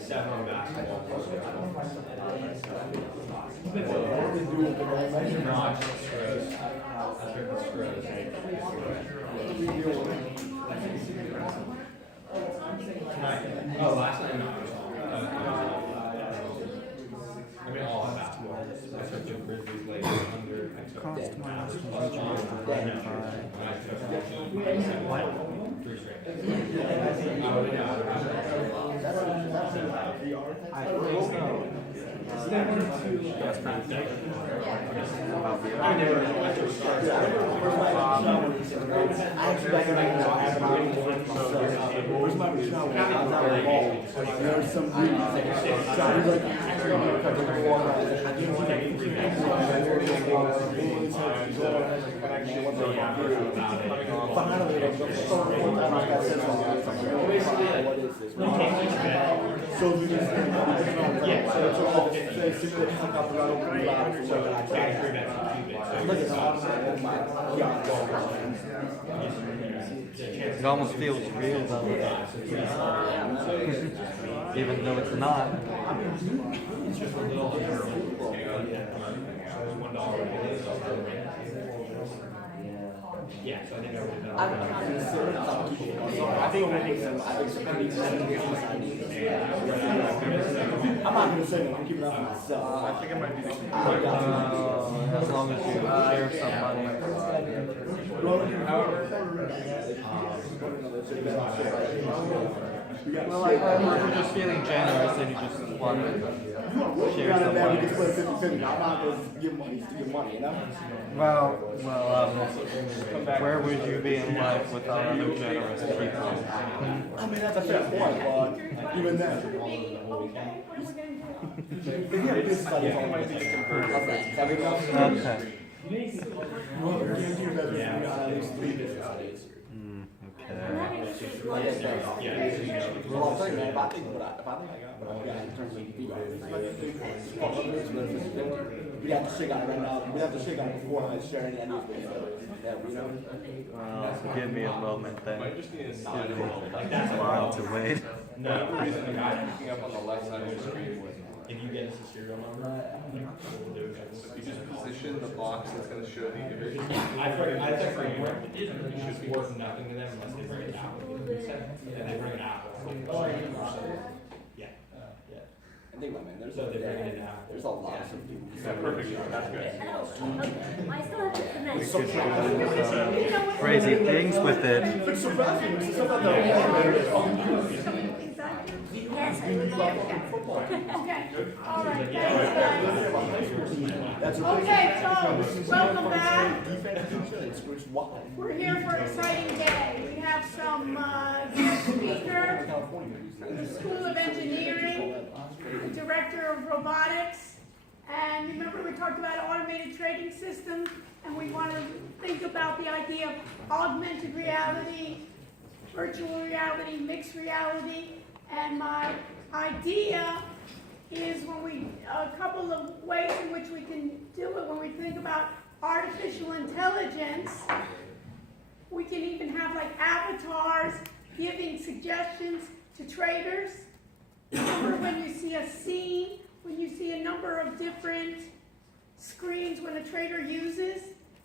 Several basketball. No, I just screws. That's what the screws. Tonight. Oh, last night, no. I mean, all of basketball. I took the Grizzlies late under. I took Cost the minus What? Three straight. It almost feels real though. Even though it's not. Yeah, so I think I would have done. I'm not gonna say no, I'm keeping it up for myself. I think it might be the As long as you share some money. Well, like, we're just feeling generous and you just want to share some money. We can split 50-50. I'm not gonna give money to give money, you know? Well, where would you be in life without other generous people? I mean, that's a fair point, but even then. Yeah, this is like it's only everything else. Okay. Well, I'll tell you, man, if I think I got what I got in terms of we have to shake on it right now. We have to shake on it before I share any news with you know? Well, give me a moment then. Might just be a It's a while to wait. No, the reason the guy picking up on the left side of the screen was if you get us a serial number, we'll do it. you just position the box that's going to show the image. I think for you, it should be worth nothing to them unless they bring it out. And they bring it out. Yeah. And think about it, man, So they bring it out. there's a lot of some people. Yeah, perfect. That's good. I still have to connect. We could do some crazy things with it. Yes, I would love that. Okay, all right, thanks, guys. That's Okay, so, welcome back. Which why? We're here for an exciting day. We have some guest speaker, the School of Engineering, the Director of Robotics, and remember we talked about automated trading systems, and we want to think about the idea of augmented reality, virtual reality, mixed reality, and my idea is a couple of ways in which we can do it when we think about artificial intelligence. We can even have like avatars giving suggestions to traders. Remember when you see a scene, when you see a number of different screens when a trader uses,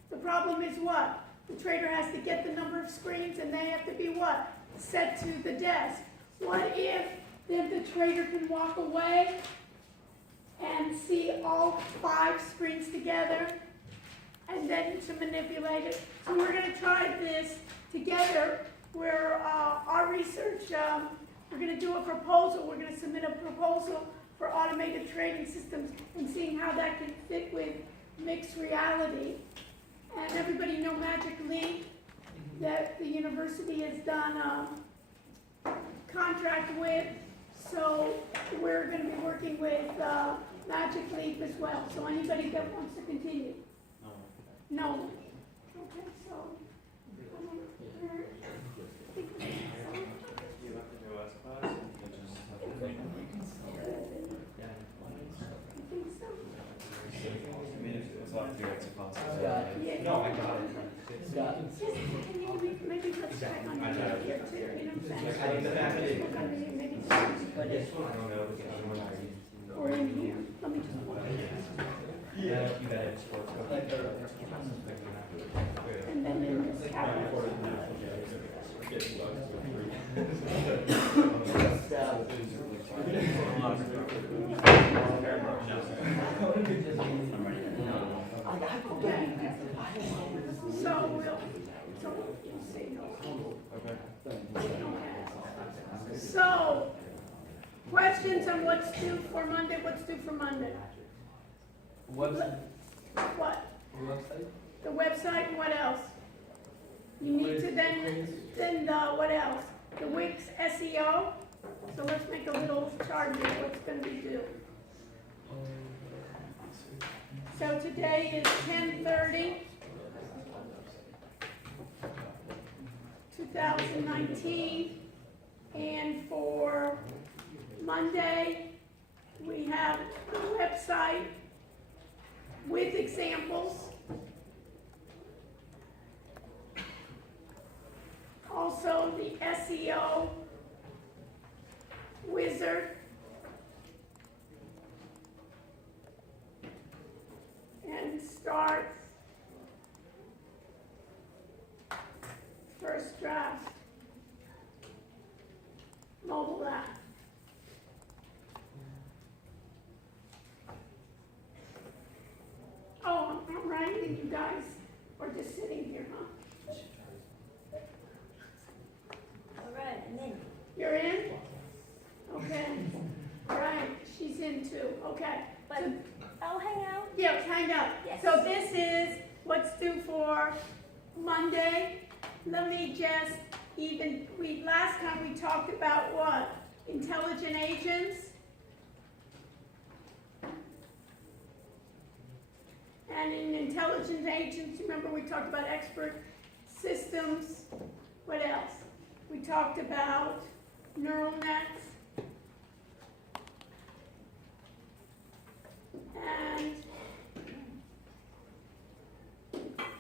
the problem is what? The trader has to get the number of screens and they have to be what? Set to the desk. What if then the trader can walk away and see all 5 screens together and then to manipulate it? So we're going to try this together where our research, we're going to do a proposal. We're going to submit a proposal for automated trading systems and seeing how that can fit with mixed reality. And everybody know Magic Leap that the university has done contract with, so we're going to be working with Magic Leap as well. So anybody that wants to continue? No. Okay, so. No, I got it. Scott. Just, can you maybe let's check on the here too, you know what I'm saying? I think the fact is, Look under here, maybe put it, this one, I don't know, but the other one, I. or in here, let me just look. Yeah. You got it, sports. And then in this category. So we'll see. So, questions on what's due for Monday, what's due for Monday? What? The website, and what else? You need to then what else? The Wix SEO. So let's make a little chart here, what's gonna be due. So today is 10/30, 2019, and for Monday, we have the website with examples. Also the SEO wizard. And start first draft mobile app. Oh, I'm writing, you guys are just sitting here, huh? All right, and then You're in? Okay. Right, she's in too, okay. But So- I'll hang out. Yeah, hang up. Yes. So this is what's due for Monday. Let me just last time we talked about what? Intelligent agents. And in intelligent agents, remember we talked about expert systems. What else? We talked about neural nets. And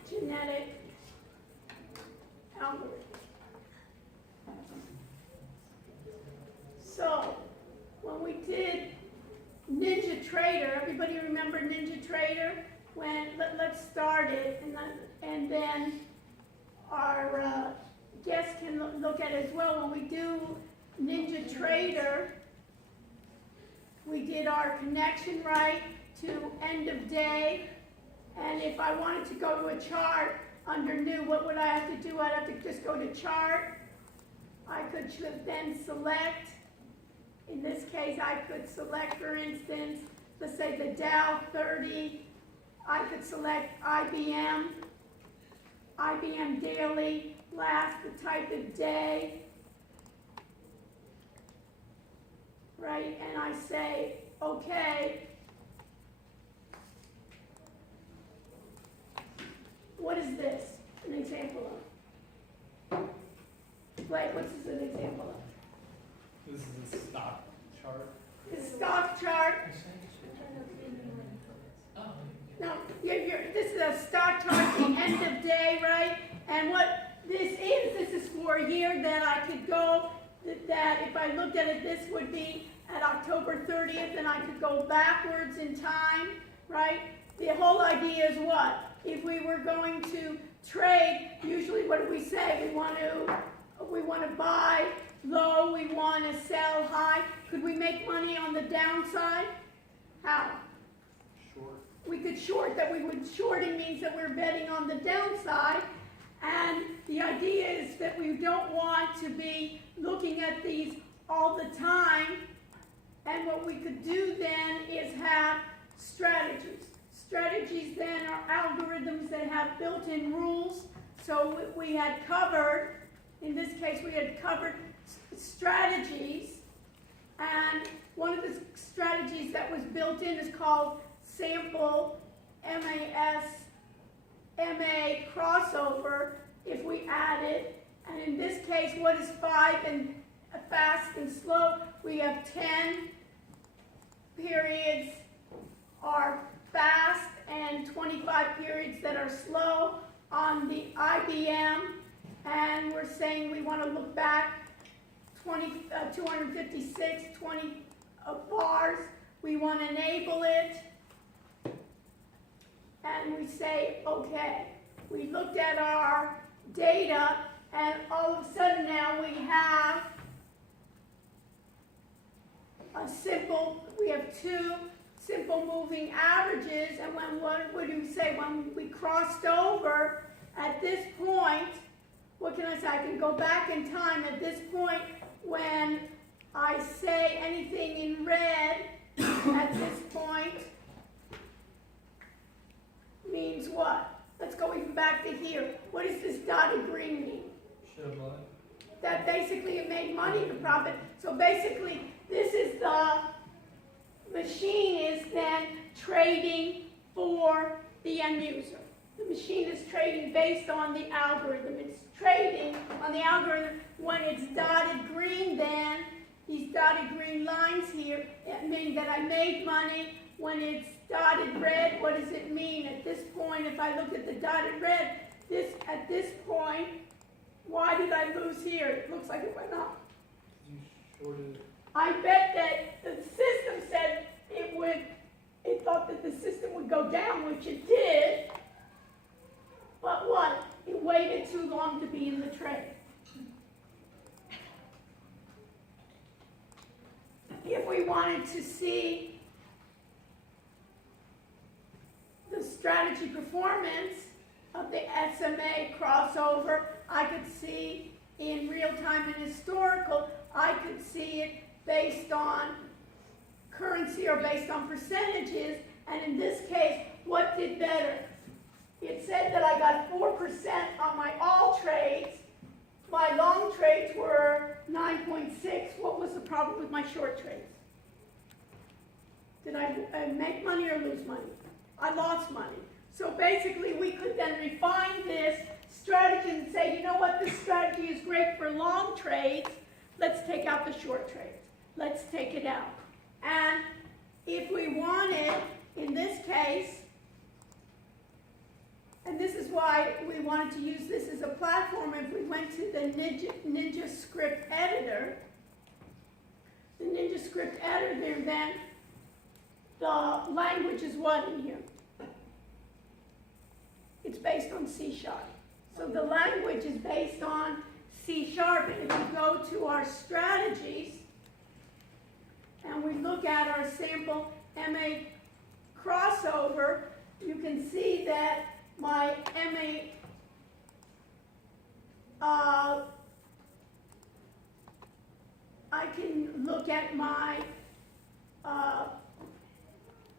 genetic algorithm. So, when we did NinjaTrader, everybody remember NinjaTrader? Let's start it, and then our guests can look at it as well. When we do NinjaTrader, we did our connection right to end of day, and if I wanted to go to a chart under new, what would I have to do? I'd have to just go to chart. I could then select, in this case I could select, for instance, let's say the Dow 30, I could select IBM daily, last, the type of day, right, and I say, okay, what is this an example of? Blake, what's this an example of? This is a stock chart. The stock chart. No, this is a stock chart, the end of day, right? And what this is for a year that I could go, that if I looked at it, this would be at October 30th, and I could go backwards in time, right? The whole idea is what? If we were going to trade, usually what do we say? We want to buy low, we want to sell high. Could we make money on the downside? How? Short. We could short. Shorting means that we're betting on the downside, and the idea is that we don't want to be looking at these all the time, and what we could do then is have strategies. Strategies then are algorithms that have built-in rules. So we had covered, in this case we had covered strategies, and one of the strategies that was built in is called sample, M-A-S-M-A crossover, if we add it. And in this case, what is 5 and fast and slow? We have 10 periods are fast and 25 periods that are slow. on the IBM, and we're saying we want to look back 256, 20 bars. We want to enable it, and we say, okay. We looked at our data, and all of a sudden now we have we have two simple moving averages, and what do we say? When we crossed over at this point, what can I say? I can go back in time at this point when I say anything in red at this point means what? Let's go even back to here. What does this dotted green mean? Should have bought. That basically it made money, the profit. So basically, this is the machine is then trading for the end user. The machine is trading based on the algorithm. It's trading on the algorithm. When it's dotted green, then these dotted green lines here, it means that I made money. When it's dotted red, what does it mean? At this point, if I look at the dotted red, at this point, why did I lose here? It looks like it went up. You shorted. I bet that the system said it thought that the system would go down, which it did, but what? It waited too long to be in the trade. If we wanted to see the strategy performance of the SMA crossover, I could see in real time and historical, I could see it based on currency or based on percentages, and in this case, what did better? It said that I got 4% on my all trades. My long trades were 9.6. What was the problem with my short trades? Did I make money or lose money? I lost money. So basically, we could then refine this strategy and say, you know what, this strategy is great for long trades. Let's take out the short trades. Let's take it out. And if we wanted, in this case, and this is why we wanted to use this as a platform, if we went to the Ninja Script editor, the Ninja Script editor, then the language is what in here? It's based on C#. So the language is based on C#, and if we go to our strategies, and we look at our sample MA crossover, you can see that my MA I can look at my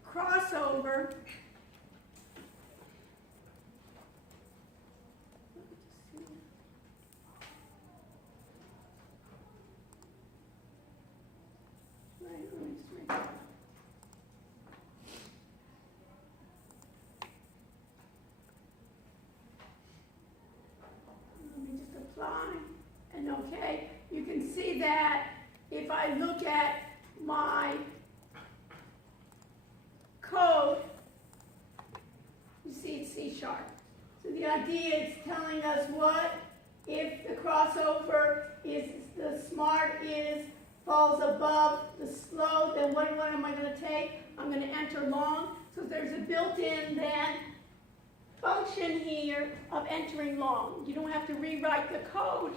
crossover. And okay, you can see that if I look at my code, you see it's C#. So the idea is telling us what if the crossover is the smart falls above the slow, then what am I going to take? I'm going to enter long. So there's a built-in then function here of entering long. You don't have to rewrite the code.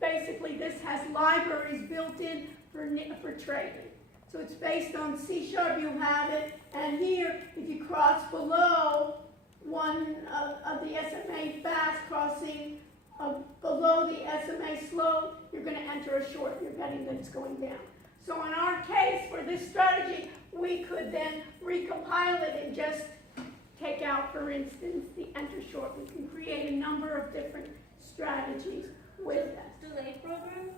Basically, this has libraries built in for trading. So it's based on C#, you have it, and here, if you cross below one of the SMA fast crossing below the SMA slow, you're going to enter a short. You're betting that it's going down. So in our case, for this strategy, we could then recompile it and just take out, for instance, the enter short. We can create a number of different strategies with that. Do they program?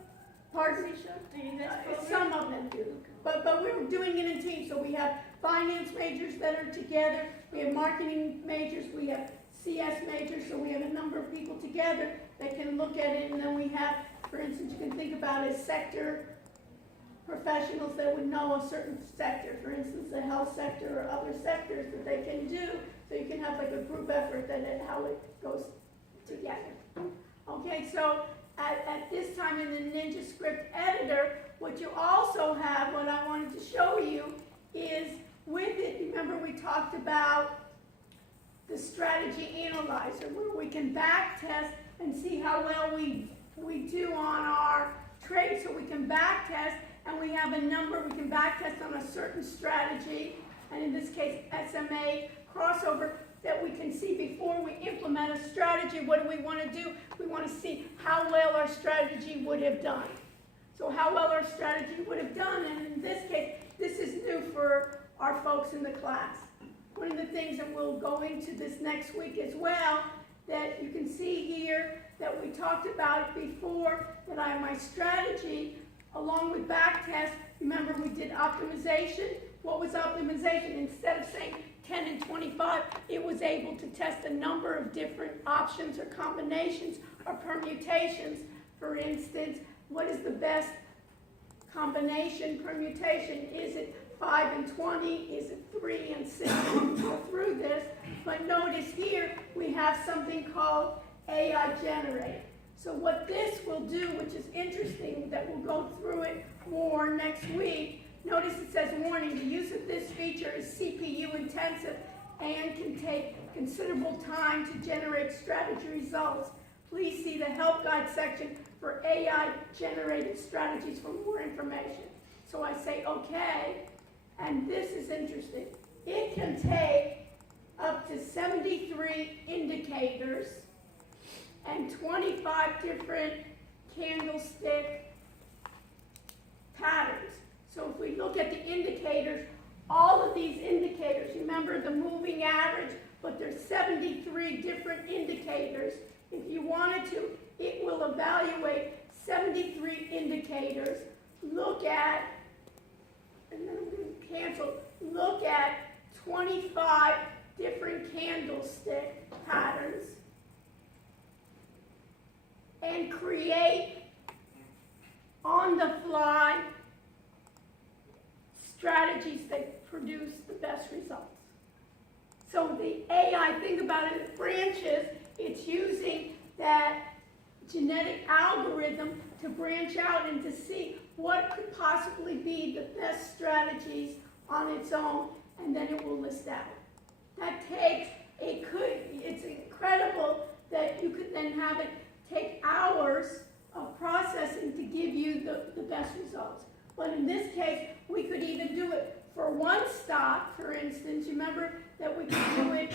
Pardon? Do you guys program? Some of them do, but we're doing it in teams. So we have finance majors that are together, we have marketing majors, we have CS majors, so we have a number of people together that can look at it, and then we have, for instance, you can think about as sector professionals that would know a certain sector, for instance, the health sector or other sectors that they can do, so you can have like a group effort how it goes together. Okay, so at this time in the Ninja Script editor, what you also have, what I wanted to show you, is with it, remember we talked about the strategy analyzer, where we can back test and see how well we do on our trade. So we can back test, and we have a number, we can back test on a certain strategy, and in this case SMA crossover, that we can see before we implement a strategy. What do we want to do? We want to see how well our strategy would have done. So how well our strategy would have done, and in this case, this is new for our folks in the class. One of the things that we'll go into this next week as well, that you can see here that we talked about before, that I have my strategy along with backtest. Remember we did optimization. What was optimization? Instead of saying 10 and 25, it was able to test a number of different options or combinations or permutations. For instance, what is the best combination permutation? Is it 5 and 20? Is it 3 and 6? We'll go through this. But notice here we have something called AI Generate. So what this will do, which is interesting, that we'll go through it more next week. Notice it says, warning, the use of this feature is CPU intensive and can take considerable time to generate strategy results. Please see the help guide section for AI generated strategies for more information. So I say okay, and this is interesting. It can take up to 73 indicators and 25 different candlestick patterns. So if we look at the indicators, all of these indicators, remember the moving average, but there's 73 different indicators. If you wanted to, it will evaluate 73 indicators, look at, and then I'm going to cancel, look at 25 different candlestick patterns, and create on the fly strategies that produce the best results. So the AI, think about it as branches, it's using that genetic algorithm to branch out and to see what could possibly be the best strategies on its own, and then it will list out. That takes, it's incredible that you could then have it take hours of processing to give you the best results. But in this case, we could even do it for one stock, for instance. Remember that we could do it,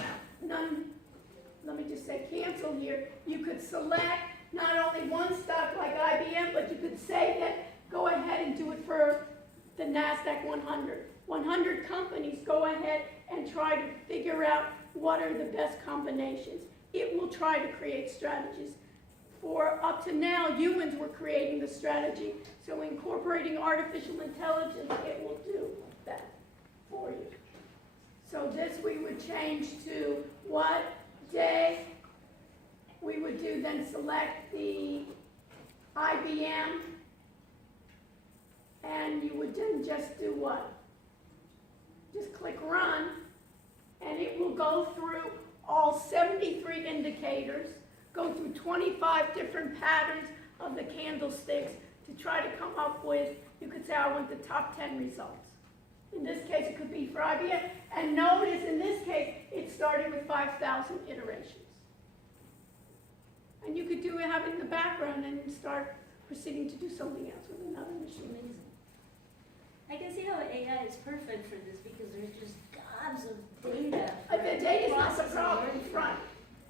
let me just say cancel here. You could select not only one stock like IBM, but you could say that go ahead and do it for the NASDAQ 100. 100 companies, go ahead and try to figure out what are the best combinations. It will try to create strategies. For up to now, humans were creating the strategy, so incorporating artificial intelligence, it will do that for you. So this we would change to what day. We would do then select the IBM, and you would then just do what? Just click run, and it will go through all 73 indicators, go through 25 different patterns of the candlesticks to try to come up with, you could say I want the top 10 results. In this case, it could be for IBM. And notice in this case, it's starting with 5,000 iterations. And you could have it in the background and start proceeding to do something else with another machine. I can see how AI is perfect for this because there's just gobs of data. The data is not the problem in front.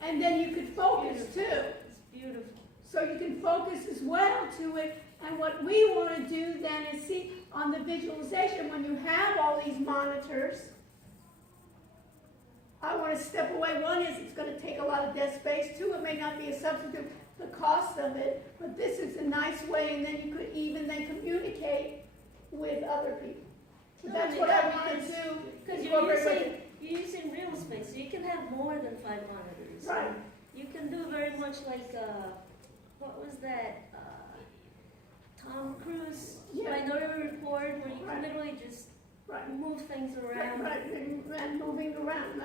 And then you could focus too. It's beautiful. So you can focus as well to it. And what we want to do then is see on the visualization, when you have all these monitors, I want to step away. One is it's going to take a lot of desk space. Two, it may not be a substitute, the cost of it. But this is a nice way, and then you could even then communicate with other people. So No, that's I mean, what I that want to because- do. Because incorporate you're using real space, so you can have more than 5 monitors. Right. You can do very much like, what was that, Tom Cruise Yeah. Minority Report, where you Right. can literally just Right. move things Right, around. right, and moving around.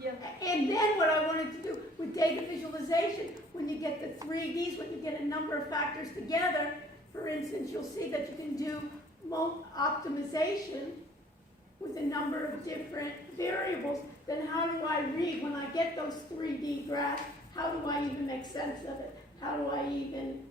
Yeah. And then what I wanted to do with data visualization, when you get the 3Ds, when you get a number of factors together, for instance, you'll see that you can do optimization with a number of different variables. Then how do I read when I get those 3D graphs? How do I even make sense of it? How do I even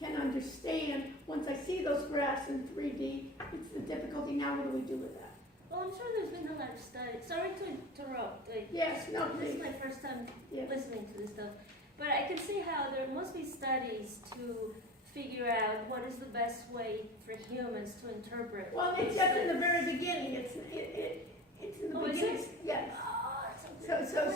can understand once I see those graphs in 3D? It's the difficulty. Now what do we do with that? Well, I'm sure there's been a lot of studies. Sorry to interrupt. Yes, no, This is please. my first time Yeah. listening to this stuff. But I can see how there must be studies to figure out what is the best way for humans to interpret. Well, it's just in the very beginning. It's in the Oh, is beginning. it? Yes. Oh,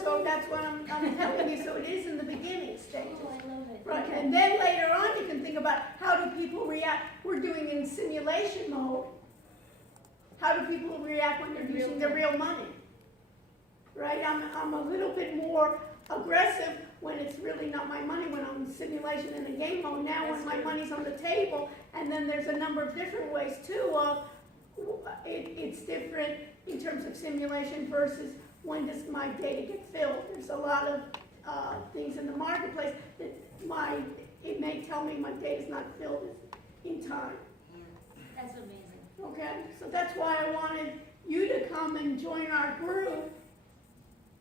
So that's what I'm telling you. So it is in the beginning stages. Oh, I love it. Right, Okay. and then later on you can think about how do people react. We're doing in simulation mode. How do people react when they're using the real money? Right, I'm a little bit more aggressive when it's really not my money, when I'm in simulation in a game mode. Now when my money's on the table, and then there's a number of different ways too of, it's different in terms of simulation versus when does my data get filled. There's a lot of things in the marketplace that it may tell me my data's not filled in time. That's amazing. Okay, so that's why I wanted you to come and join our group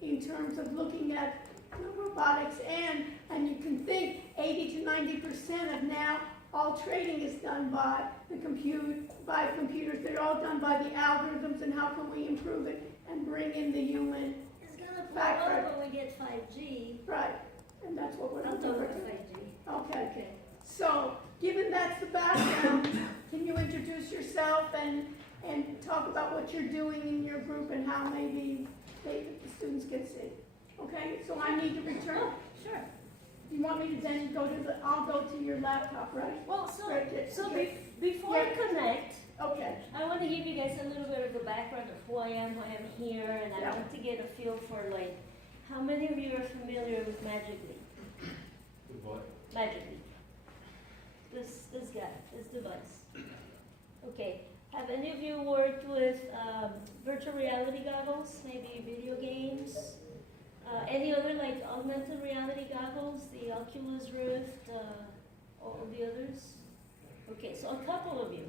in terms of looking at the robotics and you can think 80 to 90% of now all trading is done by computers. They're all done by the algorithms, and how can we improve it and bring in the human? It's gonna blow up when we get 5G. Right, and that's what we're I'm looking done for. with 5G. Okay. Okay. So, given that's the background, can you introduce yourself and talk about what you're doing in your group and how maybe the students can see? Okay, so I need to return. Sure. You want me to then go to I'll go to your laptop, right? Well, Right, before I connect, Okay, I want to give you guys a little bit of the background of who I am, why I'm here, and I Yeah. want to get a feel for how many of you are familiar with Magic Leap? With what? Magic Leap. This guy, this device. Okay. Have any of you worked with virtual reality goggles? Maybe video games? Any other augmented reality goggles? The Oculus Rift, all of the others? Okay, so a couple of you.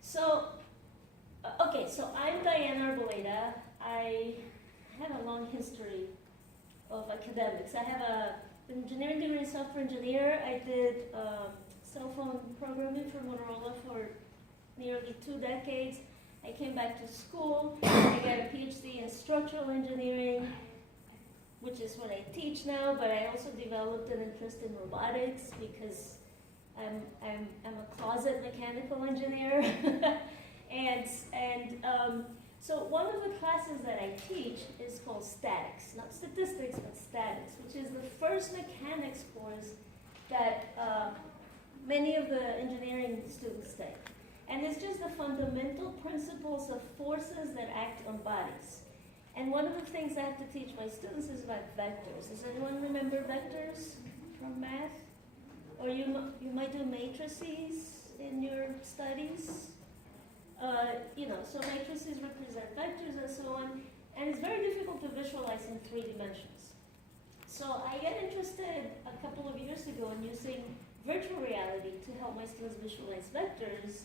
So, so I'm Diana Arboleda. I have a long history of academics. I have an engineering degree in software engineer. I did cell phone programming for Motorola for nearly 2 decades. I came back to school. I got a PhD in structural engineering, which is what I teach now, but I also developed an interest in robotics because I'm a closet mechanical engineer. So one of the classes that I teach is called statics, not statistics, but statics, which is the first mechanics course that many of the engineering students take. And it's just the fundamental principles of forces that act on bodies. And one of the things I have to teach my students is about vectors. Does anyone remember vectors from math? Or you might do matrices in your studies. So matrices represent vectors and so on. And it's very difficult to visualize in 3 dimensions. So I got interested a couple of years ago in using virtual reality to help my students visualize vectors.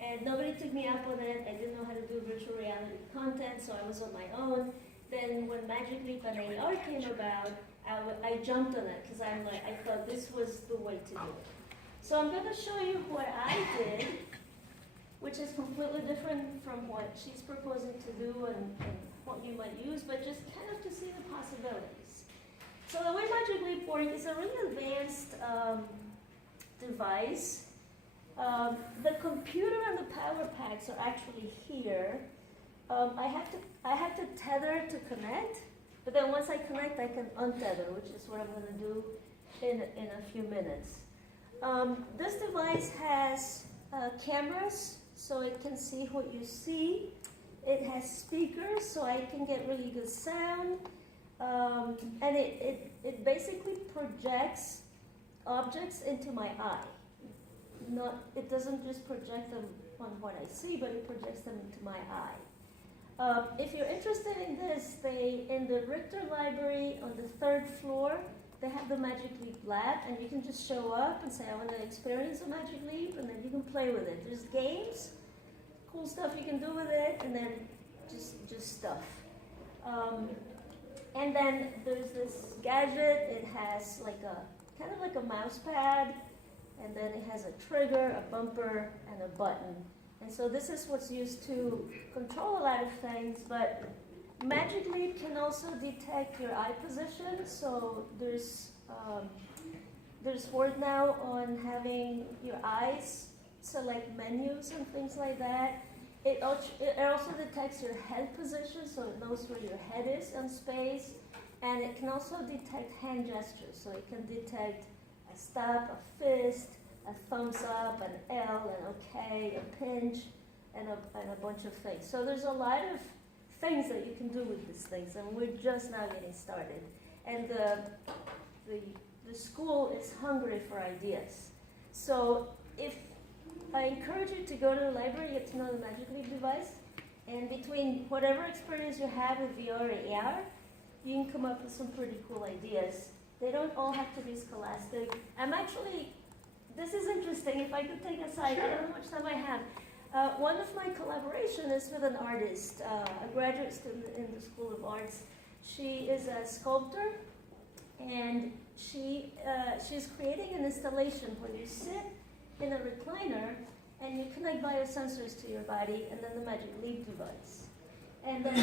And nobody took me up on it. I didn't know how to do virtual reality content, so I was on my own. Then when Magic Leap and AR came about, I jumped on it because I thought this was the way to do it. So I'm going to show you what I did, which is completely different from what she's proposing to do and what you might use, but just kind of to see the possibilities. So the way Magic Leap works is a really advanced device. The computer and the power packs are actually here. I have to tether to connect, but then once I connect, I can untether, which is what I'm going to do in a few minutes. This device has cameras, so it can see what you see. It has speakers, so I can get really good sound. And it basically projects objects into my eye. It doesn't just project them on what I see, but it projects them into my eye. If you're interested in this, in the Richter Library on the 3rd floor, they have the Magic Leap Lab, and you can just show up and say, I want to experience a Magic Leap, and then you can play with it. There's games, cool stuff you can do with it, and then just stuff. And then there's this gadget. It has like kind of like a mouse pad, and then it has a trigger, a bumper, and a button. And so this is what's used to control a lot of things, but Magic Leap can also detect your eye position. So there's work now on having your eyes select menus and things like that. It also detects your head position, so it knows where your head is in space. And it can also detect hand gestures, so it can detect a stop, a fist, a thumbs up, an L, an OK, a pinch, and a bunch of things. So there's a lot of things that you can do with these things, and we're just now getting started. And the school is hungry for ideas. So I encourage you to go to the library, get to know the Magic Leap device, and between whatever experience you have with VR or AR, you can come up with some pretty cool ideas. They don't all have to be scholastic. This is interesting, if I could take a side, I don't know how much time I have. One of my collaboration is with an artist, a graduate student in the School of Arts. She is a sculptor, and she's creating an installation where you sit in a recliner and you connect biosensors to your body, and then the Magic Leap device. And then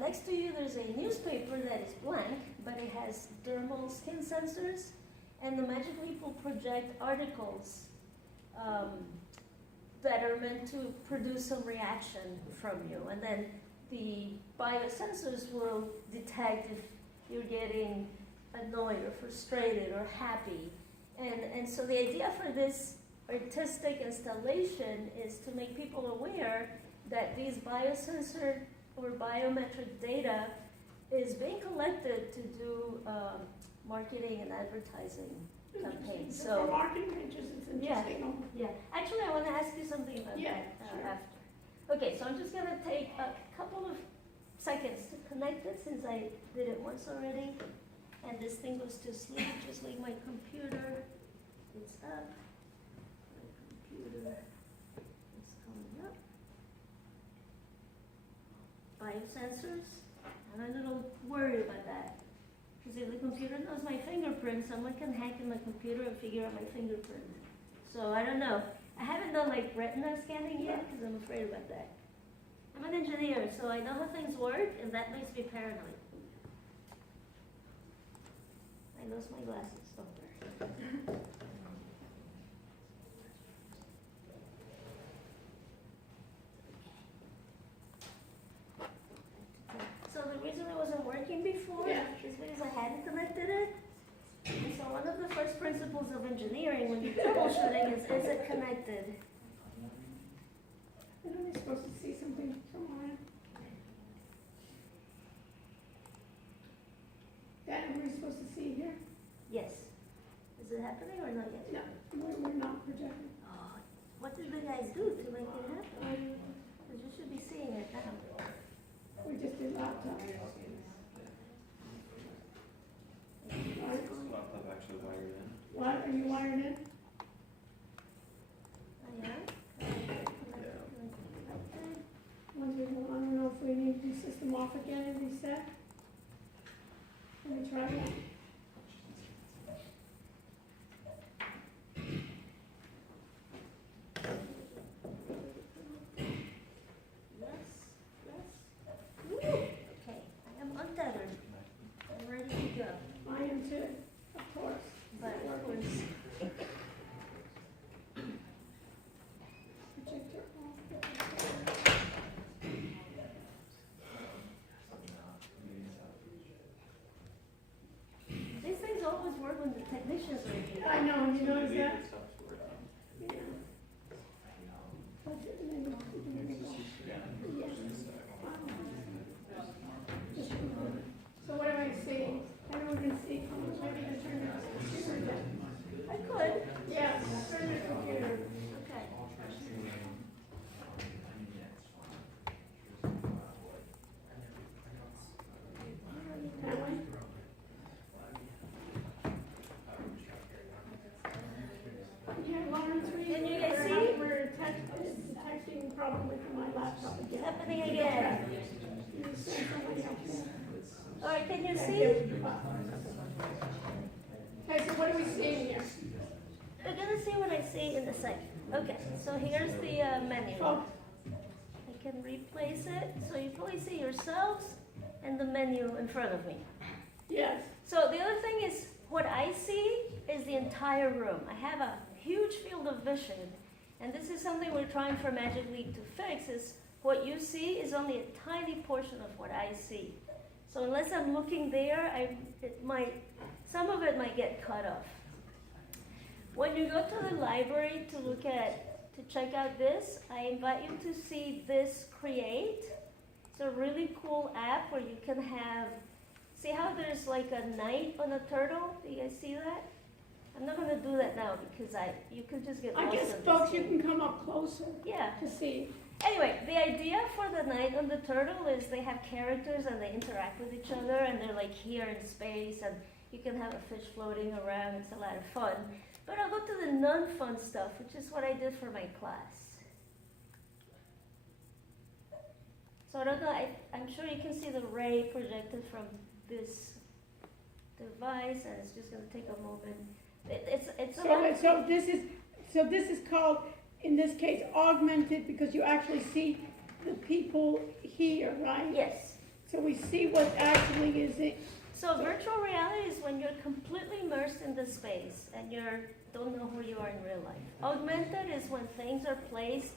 next to you there's a newspaper that is blank, but it has dermal skin sensors, and the Magic Leap will project articles that are meant to produce some reaction from you. And then the biosensors will detect if you're getting annoyed or frustrated or happy. And so the idea for this artistic installation is to make people aware that these biosensor or biometric data is being collected to do marketing and advertising campaigns. For So marketing pictures, it's interesting. yeah, actually I want to ask you something about Yeah, that sure. after. Okay, so I'm just going to take a couple of seconds to connect it since I did it once already. And this thing goes to sleep, just like my computer. It's up. My computer is coming up. Biosensors. I'm a little worried about that. Because if the computer knows my fingerprint, someone can hack in my computer and figure out my fingerprint. So I don't know. I haven't done like retina scanning yet because I'm afraid about that. I'm an engineer, so I know how things work, and that makes me paranoid. I lost my glasses. Oh, there. So the reason it wasn't working before Yeah. is because I hadn't connected it. And so one of the first principles of engineering when you're troubleshooting is it connected? When are we supposed to see something tomorrow? That we're supposed to see here? Yes. Is it happening or not yet? No, we're not projecting. Oh, what did the guys do to make it happen? Because you should be seeing it now. We just did laptop. Laptop actually wired in. What, are you wired in? I am. Once we go, I don't know if we need the system off again and reset. Let me try that. Woo! Okay, I am untethered. I'm ready to go. I am too, of course. But of course, Projector off. these things always work when the technicians are here. I know, you notice that? It stops working. Yeah. That's it, and then so what am I seeing? I don't even see, maybe I turn the computer down. I could. Yes, turn the computer. Okay. probably from my laptop It's again. happening again. You send somebody else. All right, can you see? Okay, so what are we seeing here? You're gonna see what I see in a second. Okay, so here's the menu. Oh, I can replace it, so you probably see yourselves and the menu in front of me. yes. So the other thing is, what I see is the entire room. I have a huge field of vision, and this is something we're trying for Magic Leap to fix, is what you see is only a tiny portion of what I see. So unless I'm looking there, some of it might get cut off. When you go to the library to check out this, I invite you to see this Create. It's a really cool app where you can see how there's like a knight on a turtle? Do you guys see that? I'm not gonna do that now because you could just get I lost guess, in folks, this you thing. can come up closer Yeah. to see. Anyway, the idea for the knight on the turtle is they have characters and they interact with each other and they're like here in space and you can have a fish floating around. It's a lot of fun. But I'll go to the non-fun stuff, which is what I did for my class. So I don't know, I'm sure you can see the ray projected from this device, and it's just going to take a moment. It's a lot. So this is called, in this case, augmented, because you actually see the people here, right? Yes. So we see what actually is it. So virtual reality is when you're completely immersed in the space and you don't know who you are in real life. Augmented is when things are placed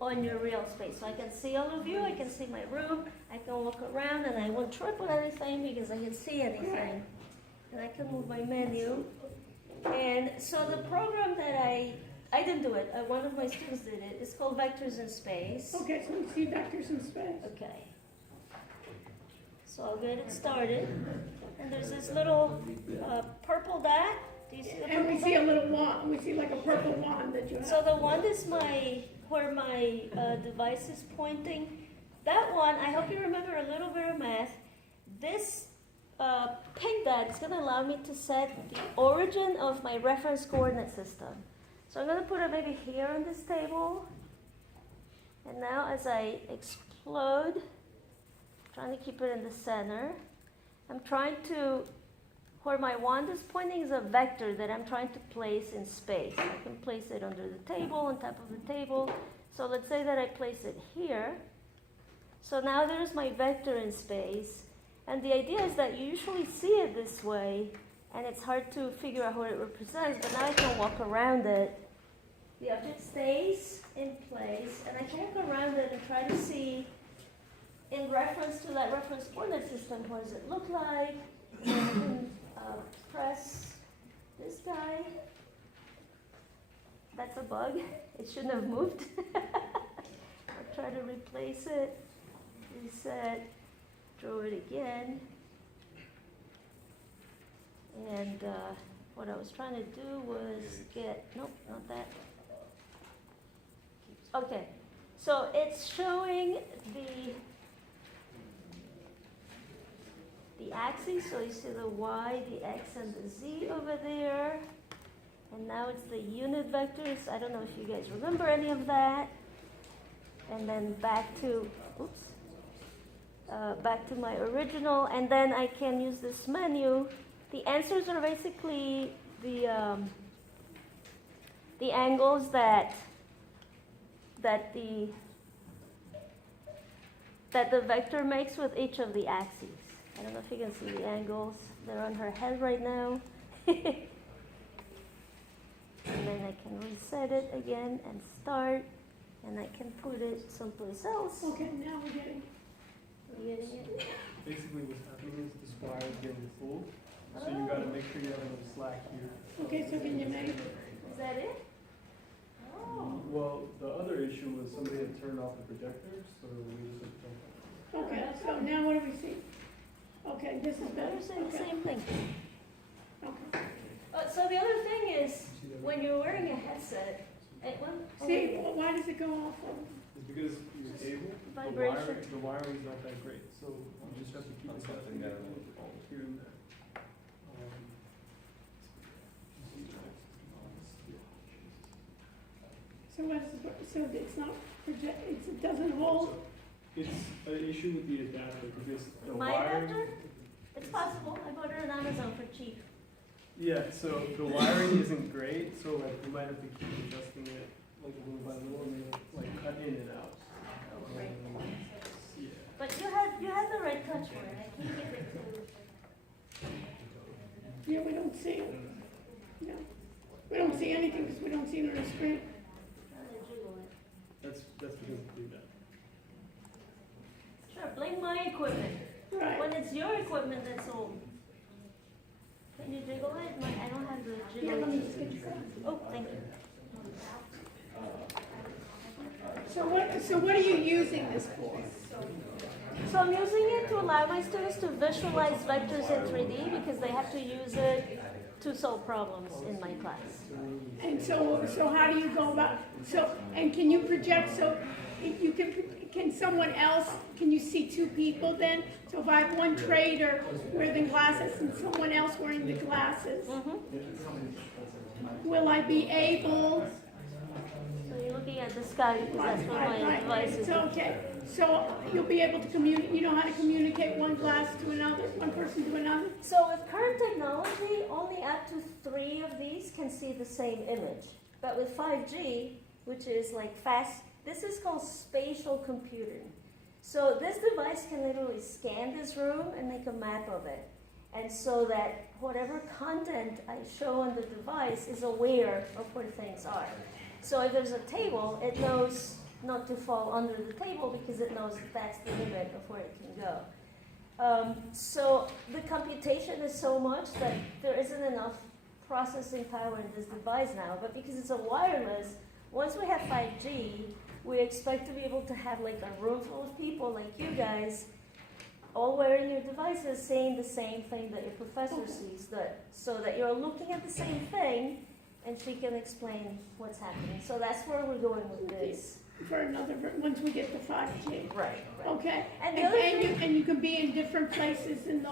on your real space. So I can see all of you, I can see my room, I can walk around and I won't trip on anything because I can see anything. And I can move my menu. And so the program that I didn't do it, one of my students did it, it's called Vectors in Space. Okay, so we see vectors in space. Okay. So I'll get it started. And there's this little purple dot. Do you see the And purple we see a dot? little wand, we see like a purple wand that you have. So the wand is where my device is pointing. That one, I hope you remember a little bit of math. This pink dot is going to allow me to set the origin of my reference coordinate system. So I'm going to put it maybe here on this table. And now as I explode, trying to keep it in the center, I'm trying to, where my wand is pointing is a vector that I'm trying to place in space. I can place it under the table, on top of the table. So let's say that I place it here. So now there's my vector in space. And the idea is that you usually see it this way, and it's hard to figure out what it represents, but now I can walk around it. The object stays in place, and I can walk around it and try to see, in reference to that reference coordinate system, what does it look like? And I can press this guy. That's a bug. It shouldn't have moved. I'll try to replace it. Reset. Draw it again. And what I was trying to do was nope, not that. Okay, so it's showing the axes, so you see the Y, the X, and the Z over there. And now it's the unit vectors. I don't know if you guys remember any of that. And then back to my original, and then I can use this menu. The answers are basically the angles that the vector makes with each of the axes. I don't know if you can see the angles. They're on her head right now. And then I can reset it again and start, and I can put it someplace else. Okay, now we're getting. You getting it? Basically what's happening is the squire is getting full, so you gotta make sure you have enough slack here. Okay, so can you make? Is that it? Oh. Well, the other issue was somebody had turned off the projector, so we just had to. Okay, so now what do we see? Okay, this is better. They're saying the Okay. same thing. Okay. So the other thing is, when you're wearing a headset, See, why does it go off? It's because your cable, Vibration. the wiring's not that great, so you just have to keep it something here and there. So So so it's not it doesn't hold? It's an issue with the adapter because the My wiring. adapter? It's possible. I bought it on Amazon for cheap. Yeah, so the wiring isn't great, so like we might have to keep adjusting it like little by little and then like cut in and out. Right. Yeah. But you had the right touch for it. I can't get it to. Yeah, we don't see it. No. We don't see anything because we don't see it on the screen. Jiggle it. That's because of the adapter. Sure, blame my equipment. Right. When it's your equipment that's old. Can you jiggle it? I don't have the Yeah, jiggle. let me just get you that. Oh, thank you. So what are you using this for? So I'm using it to allow my students to visualize vectors in 3D because they have to use it to solve problems in my class. And so how do you go about, and can you project, so if you can someone else, can you see two people then? So if I have one trader wearing glasses and someone else wearing the glasses, will I be able? So you're looking at the sky because that's what my device is. So, okay, so you'll be able to communicate, you know how to communicate one glass to another, one person to another? So with current technology, only up to 3 of these can see the same image. But with 5G, which is like fast, this is called spatial computing. So this device can literally scan this room and make a map of it. And so that whatever content I show on the device is aware of where things are. So if there's a table, it knows not to fall under the table because it knows that's the limit of where it can go. So the computation is so much that there isn't enough processing power in this device now. But because it's a wireless, once we have 5G, we expect to be able to have like a room full of people like you guys all wearing your devices saying the same thing that your professor sees, so that you're looking at the same thing and she can explain what's happening. So that's where we're going with this. For another, once we get to 5G. Right. Okay, And the other thing- and you can be in different places in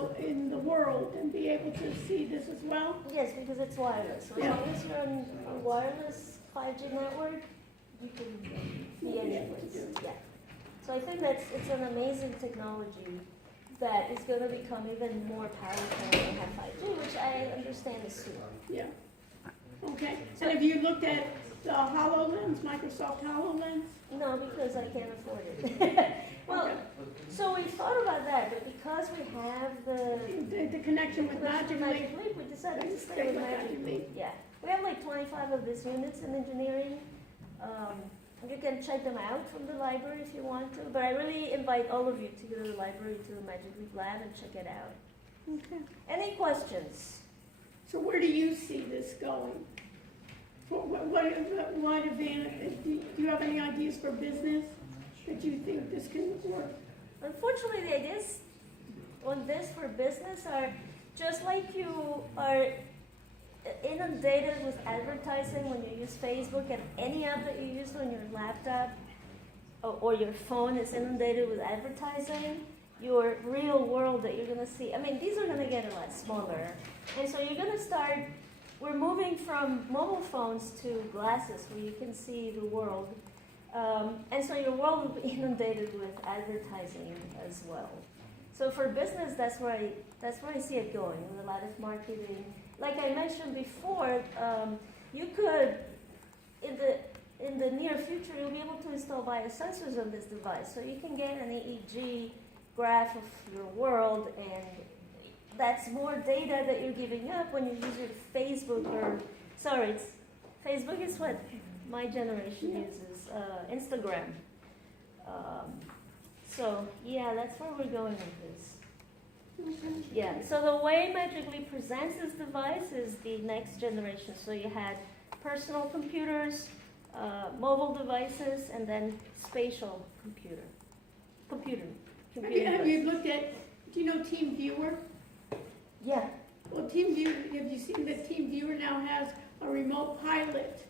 the world and be able to see this as well? Yes, because it's wireless. So as Yeah. long as you're on a wireless 5G network, you can be anyplace. Yeah. So I think it's an amazing technology that is going to become even more powerful when we have 5G, which I understand is soon. Yeah. Okay, and have you looked at the HoloLens, Microsoft HoloLens? No, because I can't afford it. Well, Okay. so we thought about that, but because we have The connection with Magic Magic Leap? Leap, we decided to Stay stay with with Magic Magic Leap. Leap. Yeah, we have like 25 of these units in engineering. You can check them out from the library if you want to, but I really invite all of you to go to the library, to the Magic Leap Lab and check it out. Okay, Any questions? so where do you see this going? What advantage, do you have any ideas for business that you think this can work? Unfortunately, the ideas on this for business are just like you are inundated with advertising when you use Facebook, and any app that you use on your laptop or your phone is inundated with advertising. Your real world that you're going to see, I mean, these are going to get a lot smaller. And so you're going to start, we're moving from mobile phones to glasses where you can see the world. And so your world will be inundated with advertising as well. So for business, that's where I see it going, with a lot of marketing. Like I mentioned before, you could, in the near future, you'll be able to install biosensors on this device. So you can get an EEG graph of your world, and that's more data that you're giving up when you use your Facebook Facebook is what my generation uses, Instagram. So yeah, that's where we're going with this. Yeah, so the way Magic Leap presents this device is the next generation. So you had personal computers, mobile devices, and then spatial computer. Have you looked at, do you know TeamViewer? Yeah. Well, TeamViewer, have you seen that TeamViewer now has a remote pilot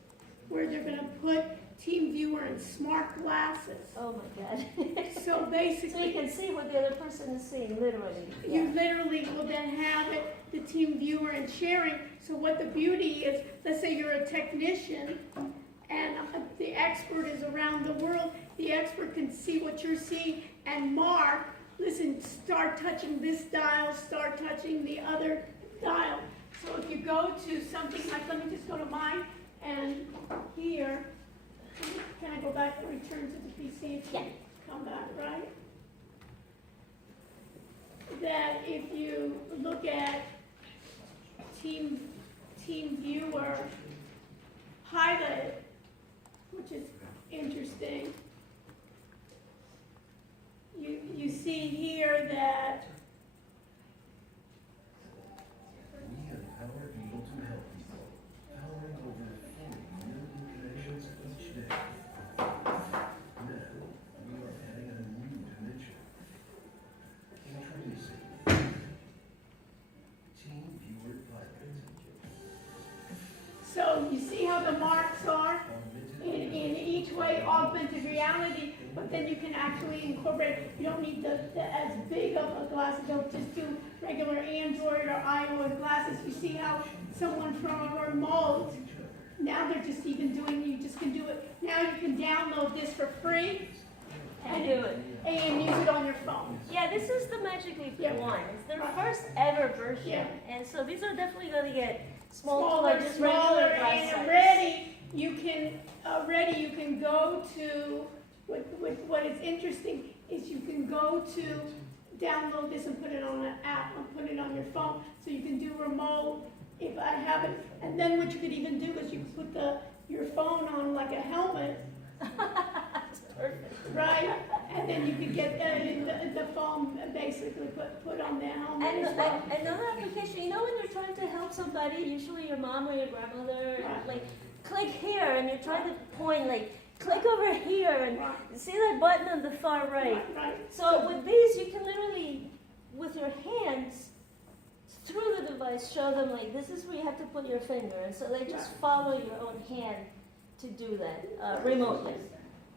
where they're gonna put TeamViewer in smart glasses? Oh my God. So So you basically, can see what the other person is seeing, literally. you Yeah. literally will then have it, the TeamViewer and sharing. So what the beauty is, let's say you're a technician and the expert expert is around the world, the expert can see what you're seeing and mark, listen, start touching this dial, start touching the other dial. So if you go to something like, let me just go to mine, and here, can I go back and return to the PC? Yeah. Come back, right? That if you look at Team Viewer highlighted, which is interesting, you see here that We empower people to help people, powering over 40 million connections each day. Now, we are adding a new dimension. Introducing Team Viewer Pilot. so you see how the marks are in each way, augmented reality, but then you can actually incorporate, you don't need the as big of a glass, don't just do regular Android or iOS glasses. You see how someone from a remote, now they're just even doing, you just can do it, now you can download this for free And do it. and use it on your phone. Yeah, this is the Magic Leap Yeah. 1. It's their first ever version. Yeah. And so these are definitely going to get small to Smaller, like just smaller, regular glass and size. already you can go to, with what is interesting is you can go to download this and put it on an app and put it on your phone, so you can do remote if I have it. And then what you could even do is you could put your phone on like a helmet, That's perfect. right? And then you could get the phone basically put on the helmet And as well. another application, you know when you're trying to help somebody, usually your mom or your grandmother, and like click here, and you're trying to point like click over here, and Right. see that button on the far right. Right. So with these, you can literally, with your hands, through the device, show them like this is where you have to put your finger, and so they just follow your own hand to do that remotely.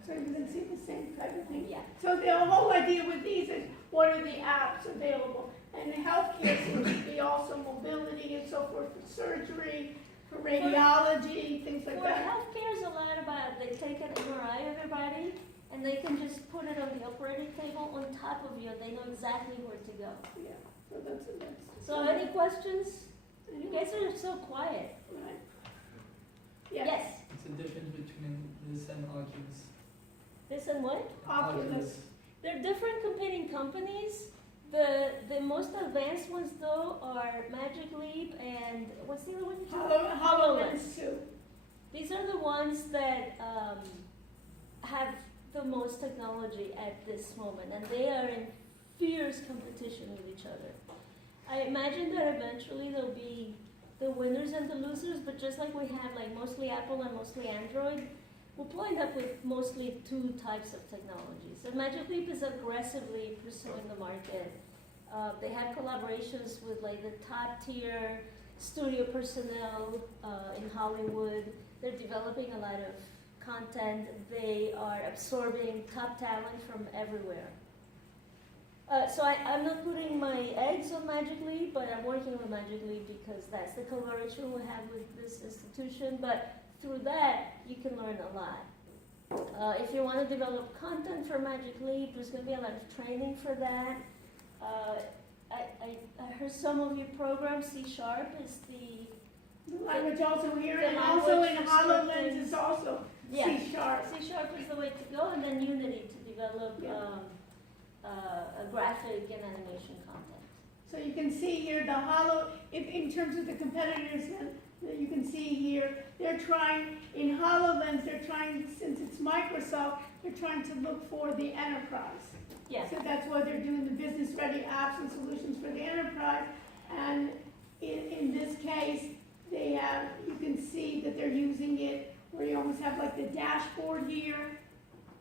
So you can see the same type of thing. Yeah. So the whole idea with these is, what are the apps available? And healthcare seems to be also mobility and so forth for surgery, for radiology, things like For that. healthcare is a lot about they take an MRI of your body and they can just put it on the operating table on top of you. They know exactly where to go. Yeah, so that's. So any questions? You guys are so quiet. Right. Yeah. Yes. What's the difference between this and Oculus? This and what? Oculus. They're different competing companies. The most advanced ones though are Magic Leap and what's the other one? HoloLens too. These are the ones that have the most technology at this moment, and they are in fierce competition with each other. I imagine that eventually there'll be the winners and the losers, but just like we have like mostly Apple and mostly Android, we'll end up with mostly two types of technologies. So Magic Leap is aggressively pursuing the market. They have collaborations with like the top tier studio personnel in Hollywood. They're developing a lot of content. They are absorbing top talent from everywhere. So I'm not putting my eggs on Magic Leap, but I'm working with Magic Leap because that's the collaboration we have with this institution. But through that, you can learn a lot. If you want to develop content for Magic Leap, there's going to be a lot of training for that. I heard some of you program C# is the Language also here, The and also in language HoloLens is is also yeah. C#. C# is the way to go, and then Unity to develop a graphic and animation content. So you can see here the in terms of the competitors that you can see here, they're trying, in HoloLens, since it's Microsoft, they're trying to look for the enterprise. Yeah. So that's why they're doing the business-ready apps and solutions for the enterprise. And in this case, you can see that they're using it where you almost have like the dashboard here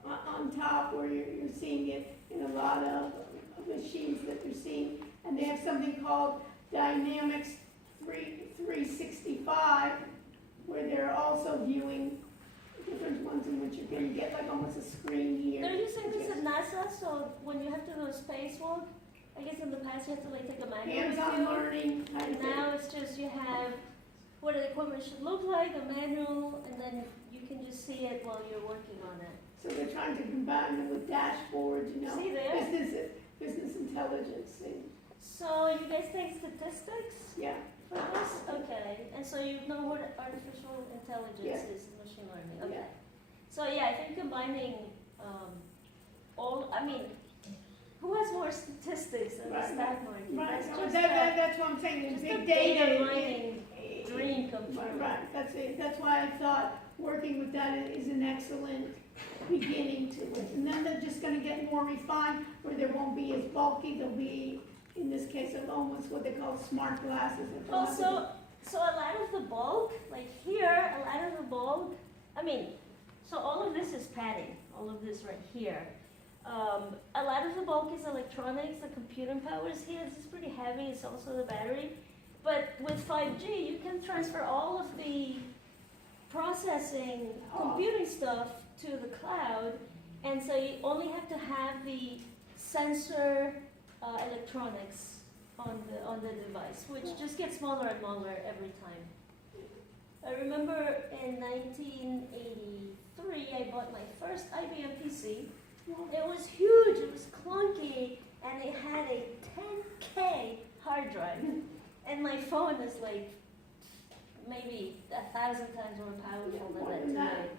on top where you're seeing it in a lot of machines that they're seeing. And they have something called Dynamics 365 where they're also viewing different ones in which you're going to get like almost a screen here. They're using this at NASA, so when you have to do a spacewalk, I guess in the past you had to like take a manual Hands-on review. learning kind of And thing. now it's just you have what the equipment should look like, a manual, and then then you can just see it while you're working on it. So they're trying to combine it with dashboards, you know? See there? Business intelligence, see? So you guys take statistics Yeah, for this? Okay, and so you know what artificial intelligence Yeah. is, machine learning, okay. Yeah. So yeah, I think combining, who has more statistics than the Right, stock market? right, That's no, just that's what I'm saying, just big a data. data mining dream come true. Right, that's it, that's why I thought working with that is an excellent beginning to it. And then they're just gonna get more refined, where they won't be as bulky, they'll be, in this case, of almost what they call smart glasses. Also, so a lot of the bulk, like here, a lot of the bulk, so all of this is padding, all of this right here. A lot of the bulk is electronics, the computing power is here, this is pretty heavy, it's also the battery. But with 5G, you can transfer all of the processing, computing stuff to the cloud, and so you only have to have the sensor electronics on the device, which just gets smaller and smaller every time. I remember in 1983, I bought my first IBM PC. It was huge, it was clunky, and it had a 10K hard drive. And my phone is like maybe 1,000 times more powerful than that today.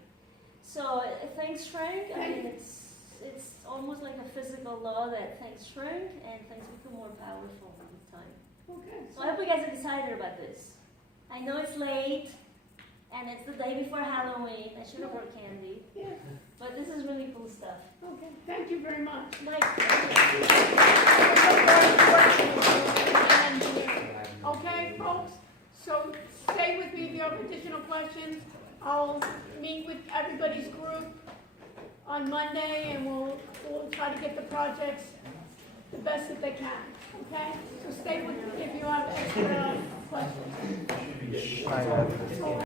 So things shrink. It's almost like a physical law that things shrink and things become more powerful with time. Okay. So I hope you guys are excited about this. I know it's late and it's the day before Halloween. I should have brought candy. Yeah, But this is really cool stuff. okay, thank you very much. Mike. Okay, folks, so stay with me if you have additional questions. I'll meet with everybody's group on Monday, and we'll try to get the projects the best that they can, okay? So stay with me if you have extra questions.